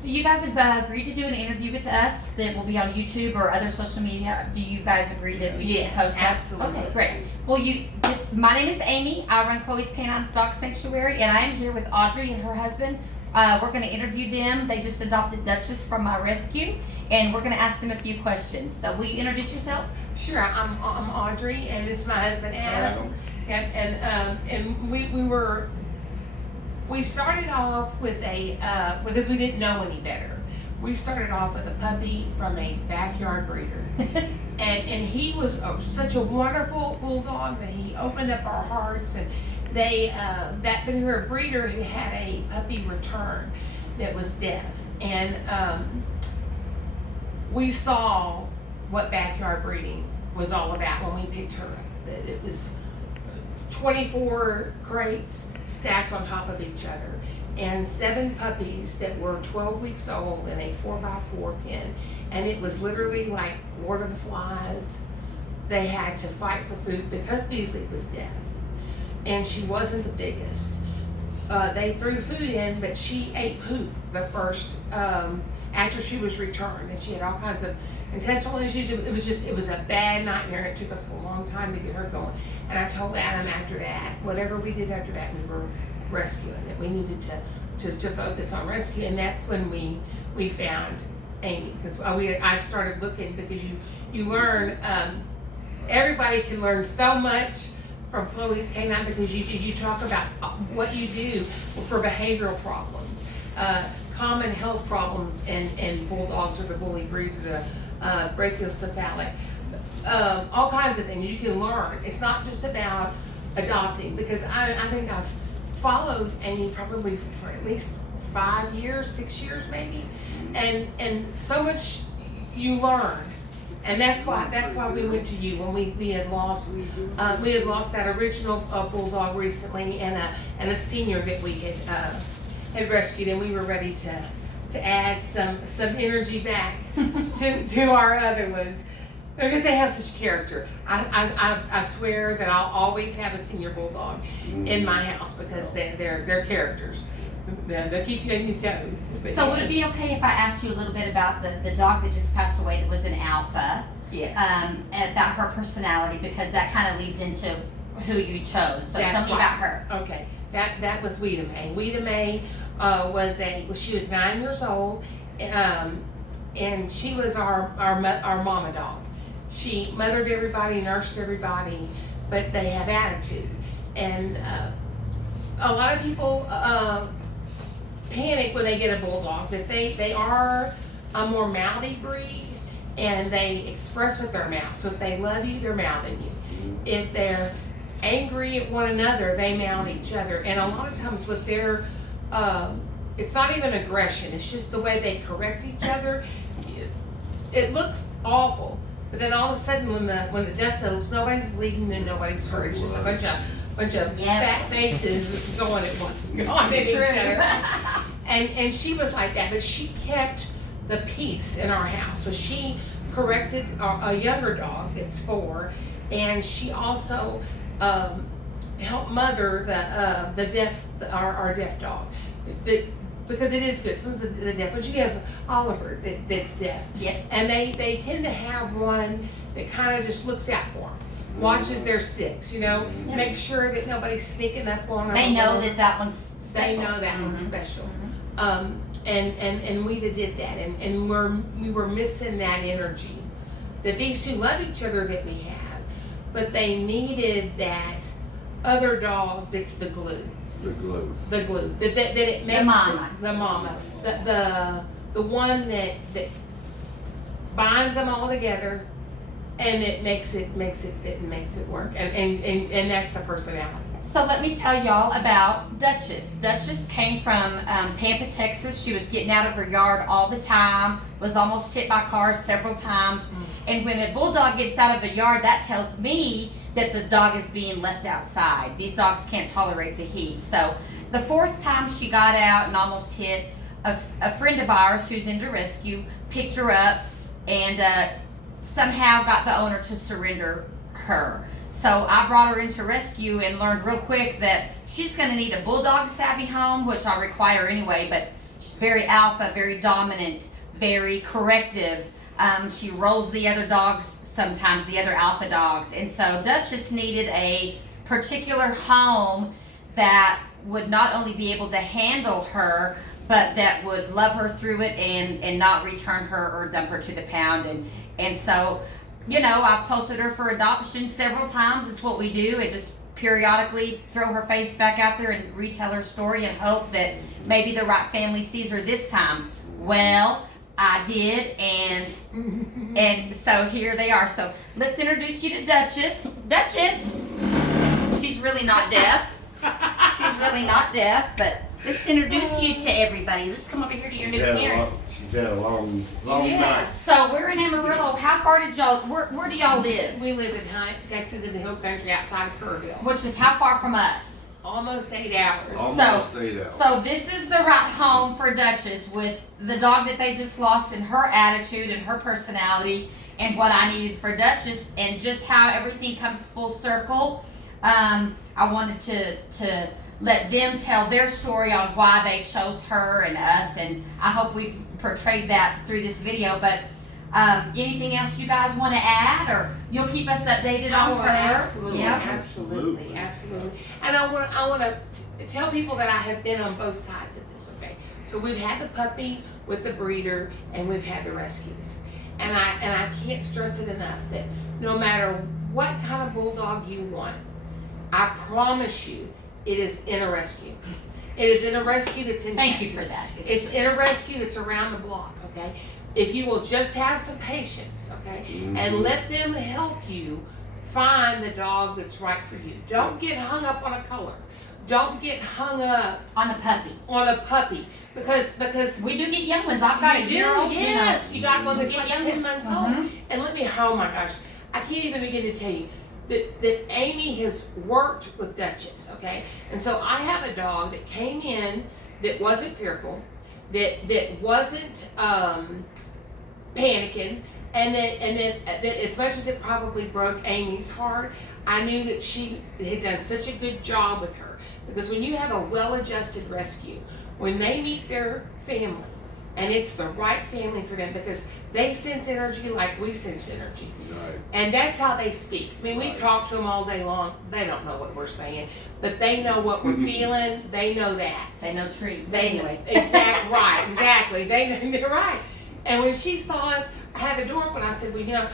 So you guys have agreed to do an interview with us that will be on YouTube or other social media. Do you guys agree that we can post that? Absolutely. Okay, great. Well, my name is Amy. I run Chloe's Canine's Dog Sanctuary, and I am here with Audrey and her husband. We're going to interview them. They just adopted Dutchess from my rescue, and we're going to ask them a few questions. So will you introduce yourself? Sure. I'm Audrey, and this is my husband Adam. And we started off with because we didn't know any better. We started off with a puppy from a backyard breeder, and he was such a wonderful bulldog that he opened up our hearts. And that particular breeder had a puppy return that was deaf, and we saw what backyard breeding was all about when we picked her up. It was 24 crates stacked on top of each other, and 7 puppies that were 12 weeks old in a 4x4 pen, and it was literally like Lord of the Flies. They had to fight for food because Beasley was deaf, and she wasn't the biggest. They threw food in, but she ate poop the first after she was returned, and she had all kinds of intestinal issues. It was a bad nightmare. It took us a long time to get her going. And I told Adam after that, whatever we did after that, we were rescuing. That we needed to focus on rescue, and that's when we found Amy, because I started looking, because you learn. Everybody can learn so much from Chloe's Canine, because you talk about what you do for behavioral problems, common health problems in bulldogs or the bully breeds or the brachiocephalic, all kinds of things you can learn. It's not just about adopting, because I think I've followed Amy probably for at least 5 years, 6 years maybe, and so much you learn. And that's why we went to you when we had lost that original bulldog recently, and a senior that we had rescued, and we were ready to add some energy back to our other ones, because they have such character. I swear that I'll always have a senior bulldog in my house, because they're characters. They'll keep you on your toes. So would it be okay if I asked you a little bit about the dog that just passed away that was an alpha? Yes. And about her personality, because that kind of leads into who you chose. So tell me about her. Okay. That was Weeda May. Weeda May she was 9 years old, and she was our mama dog. She mothered everybody, nursed everybody, but they have attitude, and a lot of people panic when they get a bulldog, that they are a more mouthy breed, and they express with their mouth. So if they love you, they're mouthing you. If they're angry at one another, they mouth each other. And a lot of times with their it's not even aggression, it's just the way they correct each other. It looks awful, but then all of a sudden when the dust settles, nobody's bleeding and nobody's hurt. It's just a bunch of fat faces going at each other. And she was like that, but she kept the peace in our house. So she corrected a younger dog that's 4, and she also helped mother our deaf dog. Because it is good. Sometimes the deaf ones, you have Oliver that's deaf. Yeah. And they tend to have one that kind of just looks out for them. Watches their 6, make sure that nobody's sneaking up on them. They know that one's special. They know that one's special. And we did that, and we were missing that energy that these two love each other that we have, but they needed that other dog that's the glue. That it makes the mama, the one that binds them all together, and it makes it fit and makes it work, and that's the personality. So let me tell y'all about Dutchess. Dutchess came from Pampa, Texas. She was getting out of her yard all the time, was almost hit by cars several times. And when a bulldog gets out of the yard, that tells me that the dog is being left outside. These dogs can't tolerate the heat. So the 4th time she got out and almost hit, a friend of ours who's into rescue picked her up and somehow got the owner to surrender her. So I brought her into rescue and learned real quick that she's going to need a bulldog savvy home, which I require anyway, but She's very alpha, very dominant, very corrective. She rolls the other dogs sometimes, the other alpha dogs. And so Dutchess needed a particular home that would not only be able to handle her, but that would love her through it and not return her or dump her to the pound. And so, you know, I've posted her for adoption several times. It's what we do. It just periodically throw her face back out there and retell her story and hope that maybe the right family sees her this time. Well, I did, and so here they are. So let's introduce you to Dutchess. Dutchess, she's really not deaf. She's really not deaf, but let's introduce you to everybody. Let's come over here to your new parents. She's had a long night. So we're in Amarillo. How far did y'all? Where do y'all live? We live in Hunt, Texas, in the hill country outside of Kerrville. Which is how far from us? Almost 8 hours. Almost 8 hours. So this is the right home for Dutchess with the dog that they just lost and her attitude and her personality and what I needed for Dutchess and just how everything comes full circle. I wanted to let them tell their story on why they chose her and us, and I hope we've portrayed that through this video. But anything else you guys want to add, or you'll keep us updated on her? Absolutely, Yeah. absolutely. And I want to tell people that I have been on both sides of this. Okay, so we've had the puppy with the breeder, and we've had the rescues, and I can't stress it enough that no matter what kind of bulldog you want, I promise you, it is in a rescue. It is in a rescue that's in Thank Texas. you for that. It's in a rescue that's around the block. Okay. If you will just have some patience, okay, and let them help you find the dog that's right for you. Don't get hung up on a color. Don't get hung up On a puppy. on a puppy because We do get young ones. I've got a year-old. Yes, you got one that's get like young 10 ones. months old. And let me, oh my gosh, I can't even begin to tell you that Amy has worked with Dutchess, okay? And so I have a dog that came in that wasn't fearful, that wasn't panicking, and then as much as it probably broke Amy's heart, I knew that she had done such a good job with her. Because when you have a well-adjusted rescue, when they meet their family, and it's the right family for them, because they sense energy like we sense energy. Right. And that's how they speak. I mean, we Right. talk to them all day long. They don't know what we're saying, but they know what we're feeling. They know that. They know treat. They Anyway. Exactly right. Exactly. They're right. And when she saw us, I had the door open. I said, well, you know,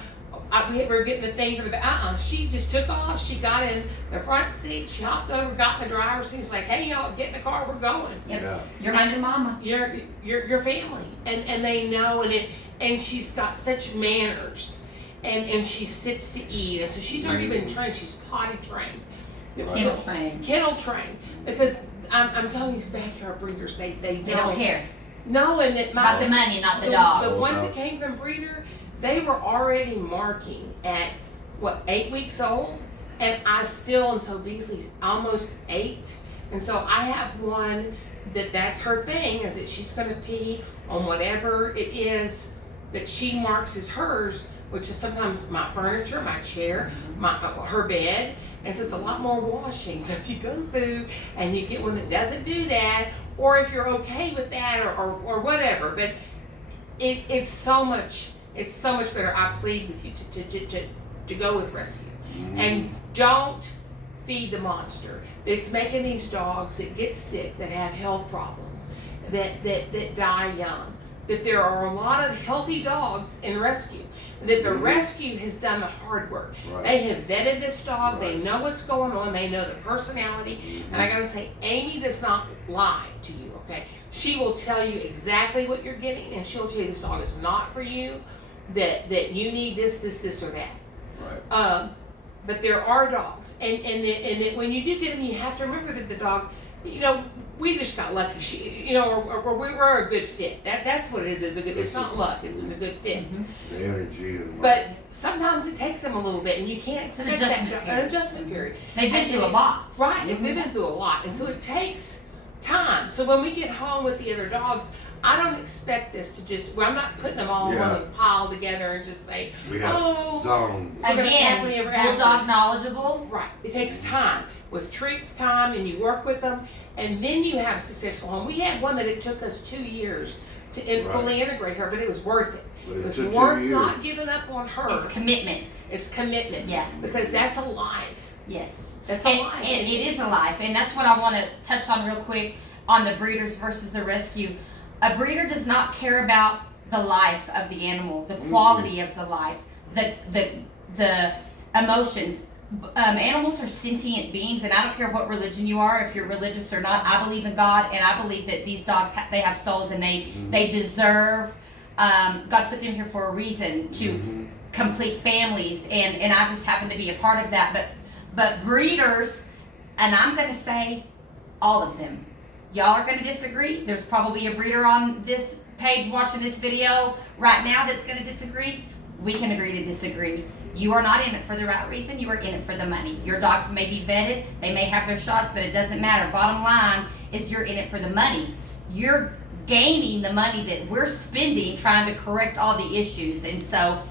we were getting the thing for the she just took off. She got in the front seat. She hopped over, got in the driver's seat. She was like, hey, y'all, get in the car. We're going. Yep. Yeah. You're my new mama. Your family, and they know, and she's got such manners, and she sits to eat, and so she's already been trained. She's potty trained, kennel trained, because I'm telling these backyard breeders, they don't care. No, and that It's about the money, not the dog. The ones that came from breeder, they were already marking at 8 weeks old, and I still, and so Beasley's almost 8, and so I have one that's her thing, is that she's going to pee on whatever it is that she marks as hers, which is sometimes my furniture, my chair, her bed, and so it's a lot more washing. So if you go to food and you get one that doesn't do that, or if you're okay with that, or whatever, but it's so much better. I plead with you to go with rescue, and don't feed the monster that's making these dogs that get sick, that have health problems, that die young. That there are a lot of healthy dogs in rescue. That the rescue has done the hard work. Right. They have vetted this dog. Right. They know what's going on. They know the personality. And I gotta say, Amy does not lie to you. Okay, she will tell you exactly what you're getting, and she'll tell you this dog is not for you. That you need this, or that. Right. But there are dogs, and that when you do get them, you have to remember that the dog, you know, we just got lucky. She, you know, or we were a good fit. That's what it is. It's not luck. It was a good fit. The energy and. But sometimes it takes them a little bit, and you can't It's an expect adjustment period. an adjustment period. They've been And through a it's- lot. Right, they've been through a lot, and so it takes time. So when we get home with the other dogs, I don't expect this to just, well, I'm not putting them all in Yeah. one pile together and just say, We have oh, zone. we're gonna happily Again, ever after. bulldog knowledgeable. Right. It takes time. With treats time, and you work with them, and then you have a successful home. We had one that it took us 2 years to fully integrate her, but it was worth it. But It was took 2 worth years. not giving up on her. It's commitment. It's commitment. Yeah. Because that's a life. Yes. That's a And life. it is a life, and that's what I want to touch on real quick on the breeders versus the rescue. A breeder does not care about the life of the animal, the quality of the life, the emotions. Animals are sentient beings, and I don't care what religion you are, if you're religious or not. I believe in God, and I believe that these dogs they have souls, and they deserve. God put them here for a reason to complete families, and I just happen to be a part of that. But breeders, and I'm going to say all of them. Y'all are going to disagree. There's probably a breeder on this page watching this video right now that's going to disagree. We can agree to disagree. You are not in it for the right reason. You are in it for the money. Your dogs may be vetted. They may have their shots, but it doesn't matter. Bottom line is you're in it for the money. You're gaining the money that we're spending trying to correct all the issues. And so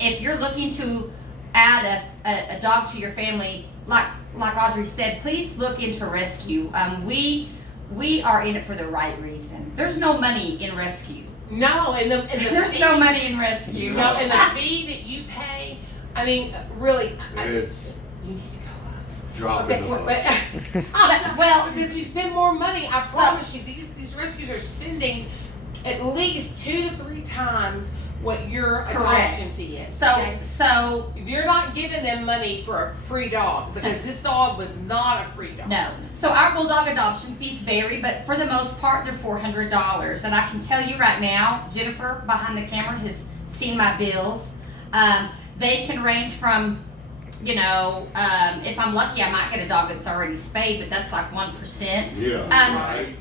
if you're looking to add a dog to your family, like Audrey said, please look into rescue. We are in it for the right reason. There's no money in rescue. No, and the There's fee, no money in rescue. No, and the fee that you pay, I mean, really, It's you need to go dropping up. the But, Well, because you spend more money, I So- promise you, these rescues are spending at least 2 to 3 times what your Correct. adoption fee is. So okay? You're not giving them money for a free dog, because this dog was not a free dog. no. So our bulldog adoption fees vary, but for the most part, they're $400. And I can tell you right now, Jennifer behind the camera has seen my bills. They can range from, if I'm lucky, I might get a dog that's already spayed, but that's like 1%. Yeah, right.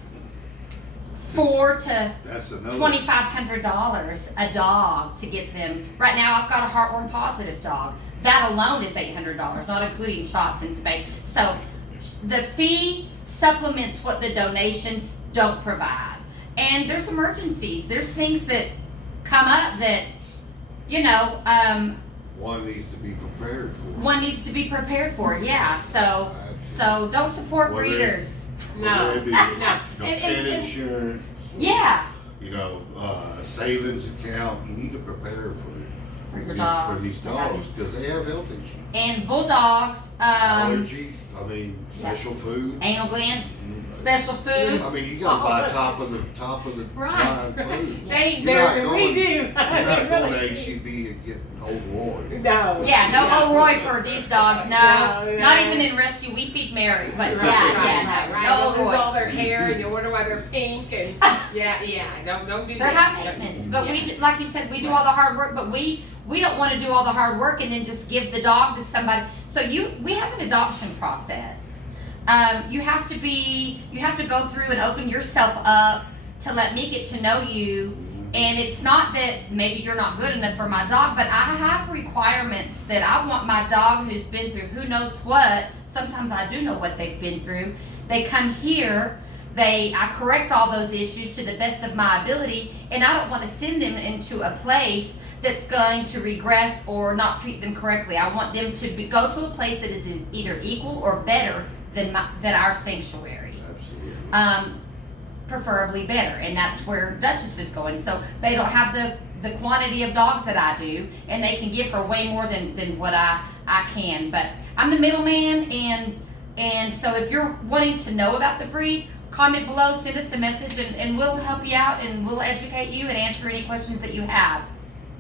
$400 to That's another. $2,500 a dog to get them. Right now, I've got a heartworm positive dog. That alone is $800, not including shots and spay. So the fee supplements what the donations don't provide. And there's emergencies. There's things that come up that, One needs to be prepared for. one needs to be prepared for. Yeah. So don't support Whether- breeders. No, Whether it be, no. pet insurance. Yeah. A savings account. You need to prepare For your for dogs. these dogs because they have health issues. And bulldogs, Allergies. Special food. anal glands, Mm. special food. You gotta buy but- top of the Right, line right. food. They ain't You're better not than we going- do. You're not They going to really do. HEB and getting O'Roy. No. Yeah, no O'Roy for these dogs. No, No, not no. even in rescue. We feed Mary, but Right, yeah, right. no They'll lose all O'Roy. their hair, and you wonder why they're pink, and don't do They're that. high maintenance, but we, like you said, we do all the hard work. But we don't want to do all the hard work and then just give the dog to somebody. So we have an adoption process. You have to go through and open yourself up to let me get to know you. And it's not that maybe you're not good enough for my dog, but I have requirements that I want my dog who's been through who knows what. Sometimes I do know what they've been through. They come here, I correct all those issues to the best of my ability, and I don't want to send them into a place that's going to regress or not treat them correctly. I want them to go to a place that is either equal or better than our sanctuary. Absolutely. Preferably better, and that's where Dutchess is going. So they don't have the quantity of dogs that I do, and they can give her way more than what I can. But I'm the middleman, and so if you're wanting to know about the breed, comment below, send us a message, and we'll help you out, and we'll educate you and answer any questions that you have.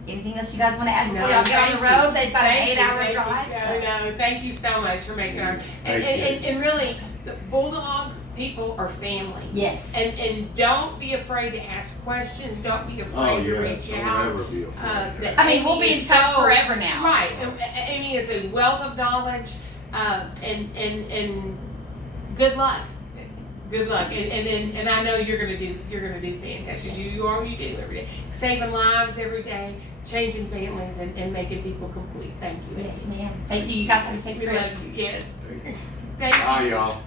Anything else you guys want to add before y'all get on the road? They've got an 8-hour drive. No, thank you so much for making our Thank you. and really, the bulldog people are family. Yes. And don't be afraid to ask questions. Don't be afraid to reach Don't out. ever be afraid. I mean, we'll be in touch forever now. Right. Amy is a wealth of knowledge, and good luck. Good luck, and I know you're gonna do fantastic. You do every day, saving lives every day, changing families, and making people complete. Thank you. Yes, ma'am. Thank you. You guys have a safe We trip. love you. Yes. Thank you. Thank you. Bye, y'all.